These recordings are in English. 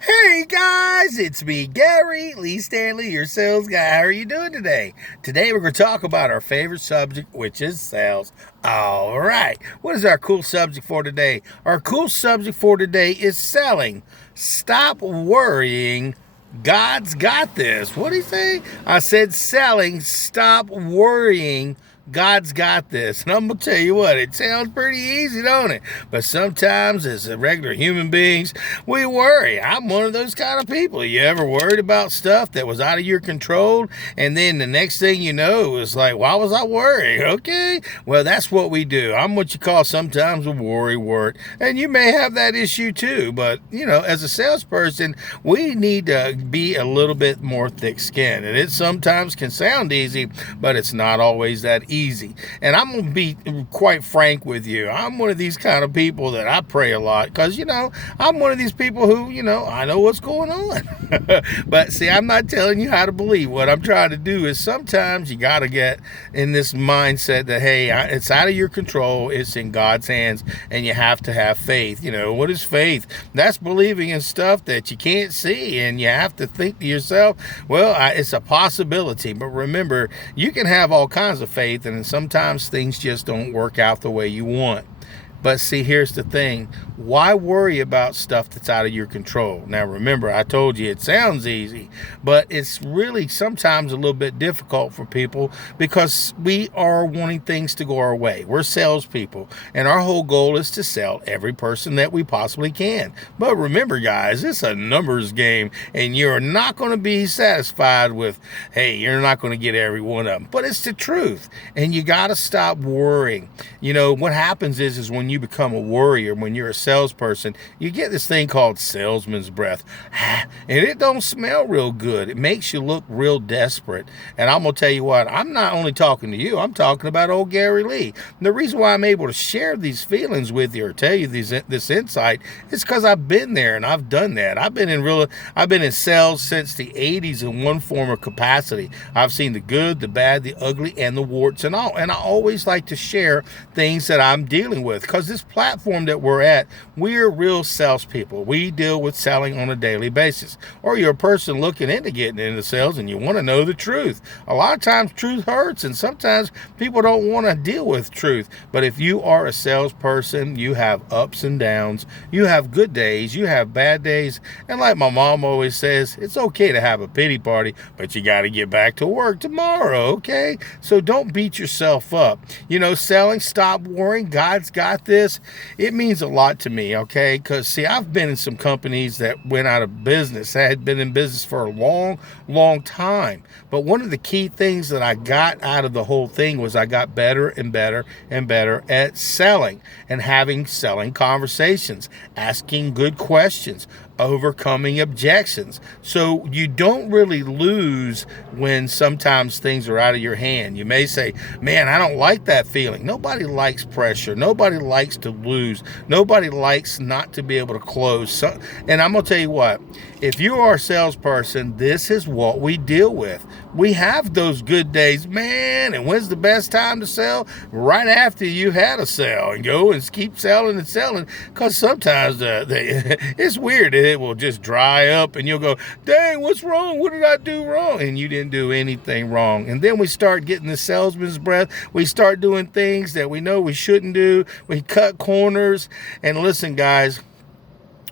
Hey guys, it's me, Gary Lee Stanley, your sales guy. How are you doing today? Today we're going to talk about our favorite subject, which is sales. All right, what is our cool subject for today? Our cool subject for today is selling. Stop worrying. God's got this. What did he say? I said selling. Stop worrying. God's got this. And I'm going to tell you what, it sounds pretty easy, don't it? But sometimes as regular human beings, we worry. I'm one of those kind of people. You ever worried about stuff that was out of your control? And then the next thing you know, it was like, why was I worrying? Okay. Well, that's what we do. I'm what you call sometimes a worry wart. And you may have that issue too. But, as a salesperson, we need to be a little bit more thick-skinned. And it sometimes can sound easy, but it's not always that easy. And I'm going to be quite frank with you. I'm one of these kind of people that I pray a lot because, I'm one of these people who, I know what's going on. But see, I'm not telling you how to believe. What I'm trying to do is sometimes you got to get in this mindset that, hey, it's out of your control. It's in God's hands and you have to have faith. What is faith? That's believing in stuff that you can't see, and you have to think to yourself, well, it's a possibility. But remember, you can have all kinds of faith, and sometimes things just don't work out the way you want. But see, here's the thing. Why worry about stuff that's out of your control? Now, remember, I told you it sounds easy, but it's really sometimes a little bit difficult for people because we are wanting things to go our way. We're salespeople, and our whole goal is to sell every person that we possibly can. But remember, guys, it's a numbers game, and you're not going to be satisfied with, hey, you're not going to get every one of them. But it's the truth, and you got to stop worrying. What happens is when you become a worrier, when you're a salesperson, you get this thing called salesman's breath. And it don't smell real good. It makes you look real desperate. And I'm going to tell you what, I'm not only talking to you, I'm talking about old Gary Lee. And the reason why I'm able to share these feelings with you or tell you this insight is because I've been there and I've done that. I've been in sales since the 80s in one form or capacity. I've seen the good, the bad, the ugly, and the warts and all. And I always like to share things that I'm dealing with because this platform that we're at, we're real salespeople. We deal with selling on a daily basis. Or you're a person looking into getting into sales and you want to know the truth. A lot of times truth hurts, and sometimes people don't want to deal with truth. But if you are a salesperson, you have ups and downs. You have good days. You have bad days. And like my mom always says, it's okay to have a pity party, but you got to get back to work tomorrow, okay? So don't beat yourself up. Selling, stop worrying. God's got this. It means a lot to me, okay? Because, see, I've been in some companies that went out of business. I had been in business for a long, long time. But one of the key things that I got out of the whole thing was I got better and better and better at selling and having selling conversations, asking good questions, overcoming objections. So you don't really lose when sometimes things are out of your hand. You may say, man, I don't like that feeling. Nobody likes pressure. Nobody likes to lose. Nobody likes not to be able to close. And I'm going to tell you what, if you are a salesperson, this is what we deal with. We have those good days, man. And when's the best time to sell? Right after you had a sale, and go and keep selling and selling. Because sometimes it's weird. It will just dry up and you'll go, dang, what's wrong? What did I do wrong? And you didn't do anything wrong. And then we start getting the salesman's breath. We start doing things that we know we shouldn't do. We cut corners. And listen, guys,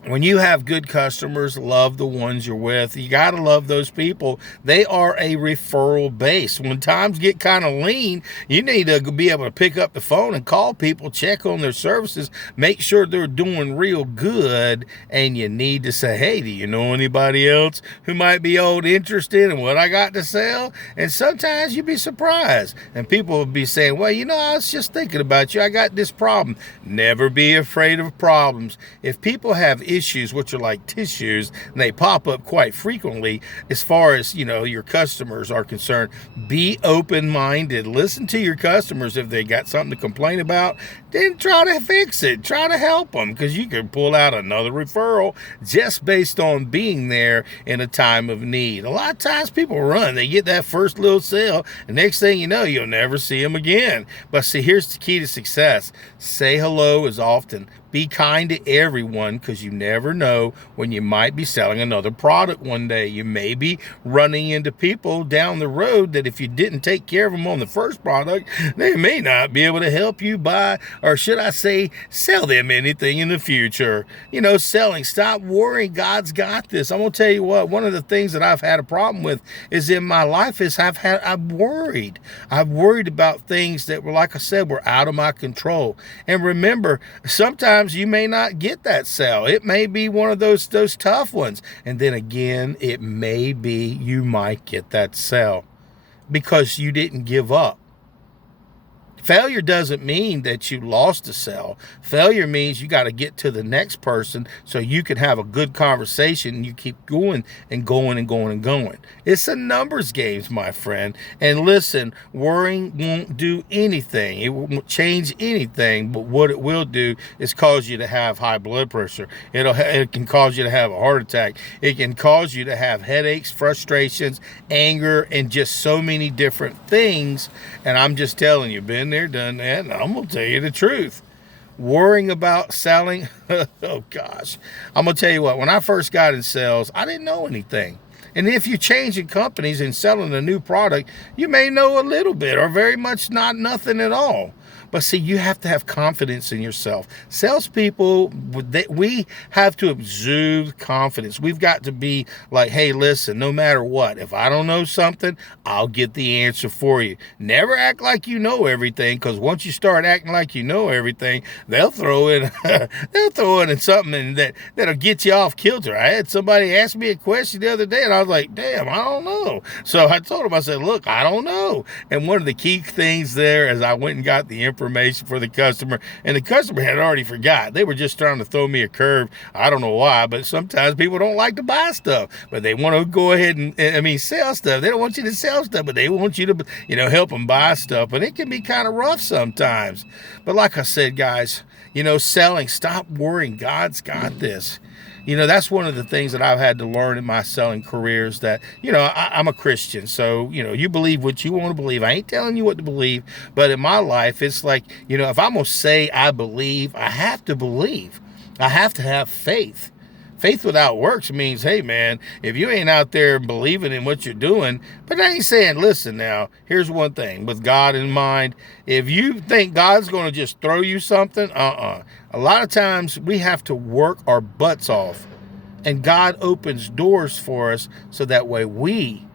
when you have good customers, love the ones you're with. You got to love those people. They are a referral base. When times get kind of lean, you need to be able to pick up the phone and call people, check on their services, make sure they're doing real good. And you need to say, hey, do you know anybody else who might be interested in what I got to sell? And sometimes you'd be surprised. And people will be saying, well, I was just thinking about you. I got this problem. Never be afraid of problems. If people have issues, which are like tissues, and they pop up quite frequently as far as your customers are concerned, be open-minded. Listen to your customers. If they got something to complain about, then try to fix it. Try to help them, because you can pull out another referral just based on being there in a time of need. A lot of times people run. They get that first little sale, and next thing you know, you'll never see them again. But see, here's the key to success. Say hello as often. Be kind to everyone, because you never know when you might be selling another product one day. You may be running into people down the road that if you didn't take care of them on the first product, they may not be able to help you buy, or should I say, sell them anything in the future. You know, selling. Stop worrying. God's got this. I'm going to tell you what, one of the things that I've had a problem with is in my life is I've worried. I've worried about things that were, like I said, were out of my control. And remember, sometimes you may not get that sale. It may be one of those tough ones. And then again, it may be you might get that sale because you didn't give up. Failure doesn't mean that you lost a sale. Failure means you got to get to the next person so you can have a good conversation and you keep going and going and going and going. It's a numbers game, my friend. And listen, worrying won't do anything. It won't change anything, but what it will do is cause you to have high blood pressure. It can cause you to have a heart attack. It can cause you to have headaches, frustrations, anger, and just so many different things. And I'm just telling you, been there, done that, and I'm gonna tell you the truth. Worrying about selling, oh gosh, I'm gonna tell you what, when I first got in sales, I didn't know anything. And if you're changing companies and selling a new product, you may know a little bit or very much nothing at all. But see, you have to have confidence in yourself. Salespeople, we have to exude confidence. We've got to be like, hey, listen, no matter what, if I don't know something, I'll get the answer for you. Never act like you know everything, because once you start acting like you know everything, they'll throw in something that'll get you off kilter. I had somebody ask me a question the other day, and I was like, damn, I don't know. So I told him, I said, look, I don't know. And one of the key things there is I went and got the information for the customer, and the customer had already forgot. They were just trying to throw me a curve. I don't know why, but sometimes people don't like to buy stuff, but they want to go ahead and sell stuff. They don't want you to sell stuff, but they want you to, help them buy stuff. But it can be kind of rough sometimes. But like I said, guys, selling, stop worrying. God's got this. That's one of the things that I've had to learn in my selling careers, that, I'm a Christian. So, you believe what you want to believe. I ain't telling you what to believe. But in my life, it's like, if I'm going to say I believe, I have to believe. I have to have faith. Faith without works means, hey, man, if you ain't out there believing in what you're doing, but I ain't saying, listen now, here's one thing, with God in mind, if you think God's going to just throw you something, A lot of times we have to work our butts off, and God opens doors for us so that way we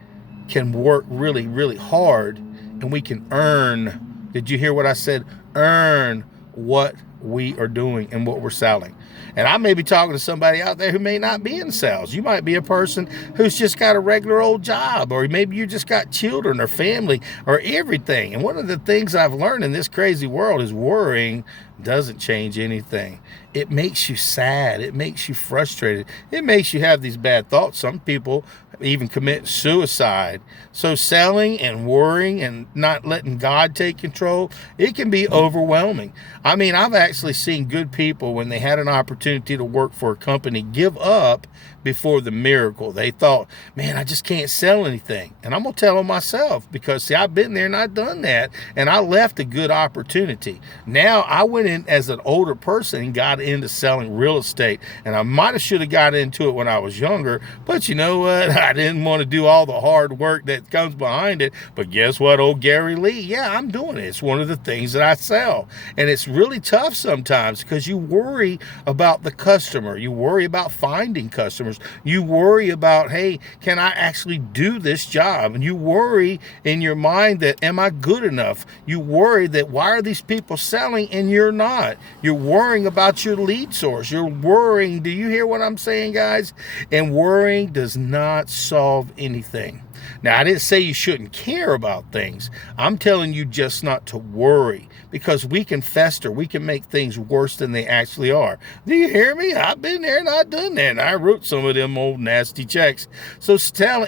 can work really, really hard, and we can earn. Did you hear what I said? Earn what we are doing and what we're selling. And I may be talking to somebody out there who may not be in sales. You might be a person who's just got a regular old job, or maybe you just got children or family or everything. And one of the things I've learned in this crazy world is worrying doesn't change anything. It makes you sad. It makes you frustrated. It makes you have these bad thoughts. Some people even commit suicide. So selling and worrying and not letting God take control, it can be overwhelming. I mean, I've actually seen good people, when they had an opportunity to work for a company, give up before the miracle. They thought, man, I just can't sell anything. And I'm going to tell them myself, because see, I've been there and I've done that, and I left a good opportunity. Now I went in as an older person and got into selling real estate, and I might have should have got into it when I was younger, but you know what? I didn't want to do all the hard work that comes behind it. But guess what, old Gary Lee? Yeah, I'm doing it. It's one of the things that I sell. And it's really tough sometimes, because you worry about the customer. You worry about finding customers. You worry about, hey, can I actually do this job? And you worry in your mind that, am I good enough? You worry that, why are these people selling and you're not? You're worrying about your lead source. You're worrying. Do you hear what I'm saying, guys? And worrying does not solve anything. Now, I didn't say you shouldn't care about things. I'm telling you just not to worry, because we can fester. We can make things worse than they actually are. Do you hear me? I've been there and I've done that. And I wrote some of them old nasty checks. So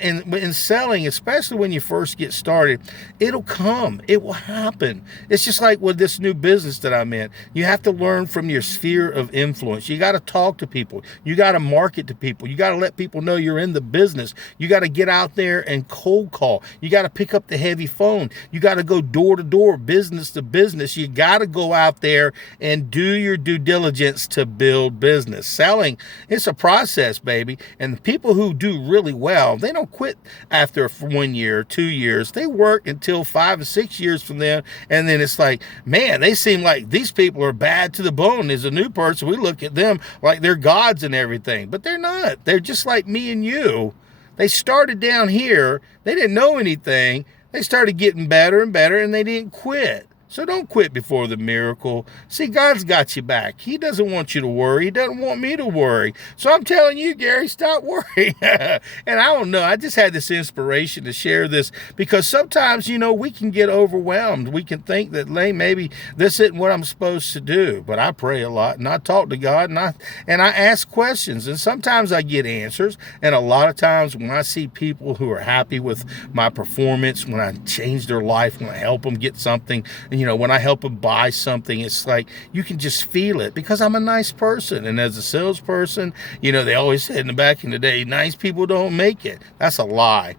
in selling, especially when you first get started, it'll come. It will happen. It's just like with this new business that I'm in. You have to learn from your sphere of influence. You got to talk to people. You got to market to people. You got to let people know you're in the business. You got to get out there and cold call. You got to pick up the heavy phone. You got to go door to door, business to business. You got to go out there and do your due diligence to build business. Selling, it's a process, baby. And the people who do really well, they don't quit after 1 year, 2 years. They work until 5 or 6 years from there. And then it's like, man, they seem like these people are bad to the bone. As a new person, we look at them like they're gods and everything, but they're not. They're just like me and you. They started down here. They didn't know anything. They started getting better and better, and they didn't quit. So don't quit before the miracle. See, God's got you back. He doesn't want you to worry. He doesn't want me to worry. So I'm telling you, Gary, stop worrying. And I don't know. I just had this inspiration to share this because sometimes, we can get overwhelmed. We can think that, maybe this isn't what I'm supposed to do. But I pray a lot, and I talk to God, and I ask questions. And sometimes I get answers. And a lot of times when I see people who are happy with my performance, when I change their life, when I help them get something, when I help them buy something, it's like you can just feel it because I'm a nice person. And as a salesperson, they always said in the back in the day, nice people don't make it. That's a lie.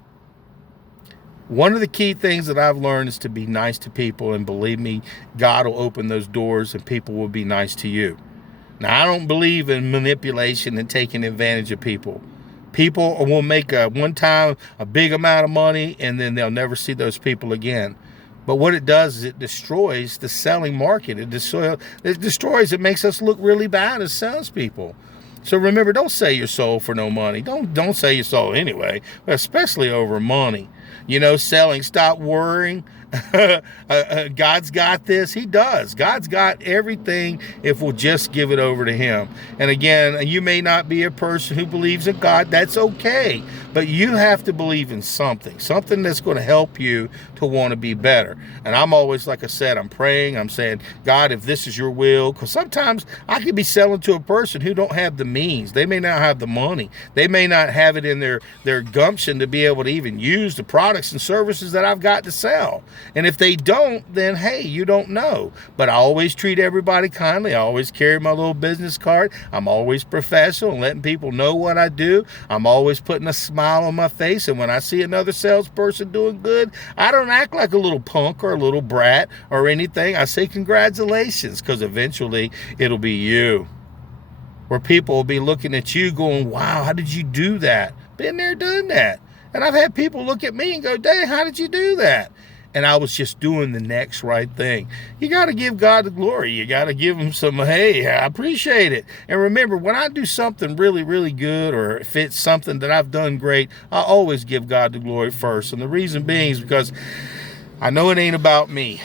One of the key things that I've learned is to be nice to people. And believe me, God will open those doors and people will be nice to you. Now, I don't believe in manipulation and taking advantage of people. People will make one time a big amount of money and then they'll never see those people again. But what it does is it destroys the selling market. It destroys, it makes us look really bad as salespeople. So remember, don't sell your soul for no money. Don't sell your soul anyway, but especially over money. Selling, stop worrying. God's got this. He does. God's got everything if we'll just give it over to him. And again, you may not be a person who believes in God. That's okay. But you have to believe in something that's going to help you to want to be better. And I'm always, like I said, I'm praying. I'm saying, God, if this is your will, because sometimes I could be selling to a person who don't have the means. They may not have the money. They may not have it in their gumption to be able to even use the products and services that I've got to sell. And if they don't, then hey, you don't know. But I always treat everybody kindly. I always carry my little business card. I'm always professional and letting people know what I do. I'm always putting a smile on my face. And when I see another salesperson doing good, I don't act like a little punk or a little brat or anything. I say congratulations, because eventually it'll be you. Where people will be looking at you going, wow, how did you do that? Been there, done that. And I've had people look at me and go, dang, how did you do that? And I was just doing the next right thing. You got to give God the glory. You got to give him some, hey, I appreciate it. And remember, when I do something really, really good, or if it's something that I've done great, I always give God the glory first. And the reason being is because I know it ain't about me.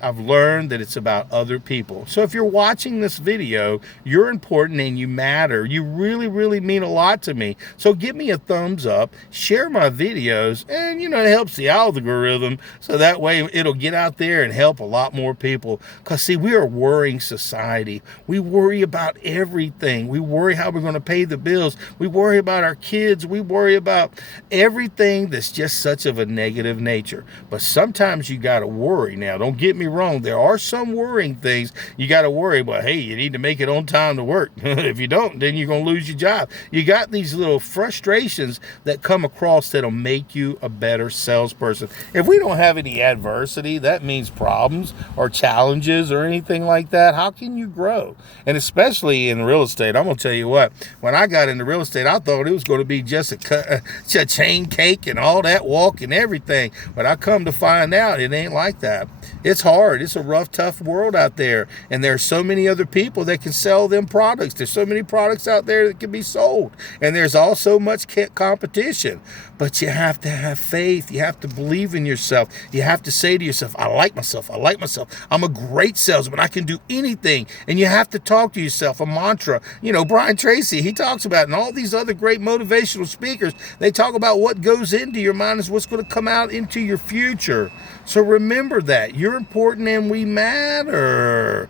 I've learned that it's about other people. So if you're watching this video, you're important and you matter. You really, really mean a lot to me. So give me a thumbs up, share my videos, and it helps the algorithm. So that way it'll get out there and help a lot more people. Because see, we are a worrying society. We worry about everything. We worry how we're going to pay the bills. We worry about our kids. We worry about everything that's just such of a negative nature. But sometimes you got to worry. Now, don't get me wrong. There are some worrying things you got to worry about. Hey, you need to make it on time to work. If you don't, then you're going to lose your job. You got these little frustrations that come across that'll make you a better salesperson. If we don't have any adversity, that means problems or challenges or anything like that, how can you grow? And especially in real estate, I'm going to tell you what, when I got into real estate, I thought it was going to be just a chain cake and all that walk and everything. But I come to find out it ain't like that. It's hard. It's a rough, tough world out there. And there's so many other people that can sell them products. There's so many products out there that can be sold. And there's also much competition. But you have to have faith. You have to believe in yourself. You have to say to yourself, I like myself. I like myself. I'm a great salesman. I can do anything. And you have to talk to yourself. A mantra. Brian Tracy, he talks about it. And all these other great motivational speakers, they talk about what goes into your mind is what's going to come out into your future. So remember that. You're important and we matter.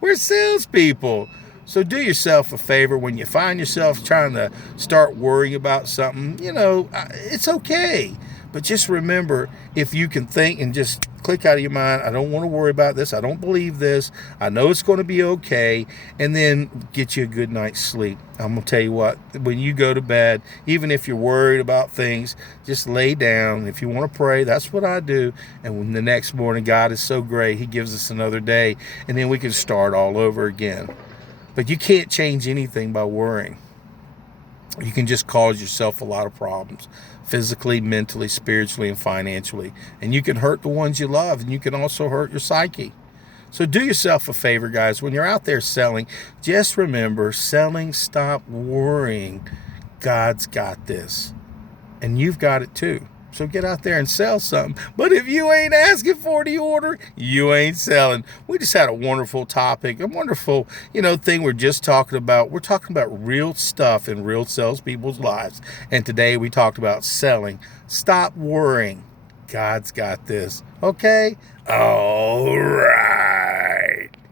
We're salespeople. So do yourself a favor when you find yourself trying to start worrying about something, it's okay. But just remember, if you can think and just click out of your mind, I don't want to worry about this. I don't believe this. I know it's going to be okay. And then get you a good night's sleep. I'm going to tell you what, when you go to bed, even if you're worried about things, just lay down. If you want to pray, that's what I do. And when the next morning, God is so great. He gives us another day. And then we can start all over again. But you can't change anything by worrying. You can just cause yourself a lot of problems, physically, mentally, spiritually, and financially. And you can hurt the ones you love, and you can also hurt your psyche. So do yourself a favor, guys. When you're out there selling, just remember, stop worrying. God's got this. And you've got it too. So get out there and sell something. But if you ain't asking for the order, you ain't selling. We just had a wonderful topic, a wonderful, thing we're just talking about. We're talking about real stuff in real salespeople's lives. And today we talked about selling. Stop worrying. God's got this. Okay? All right.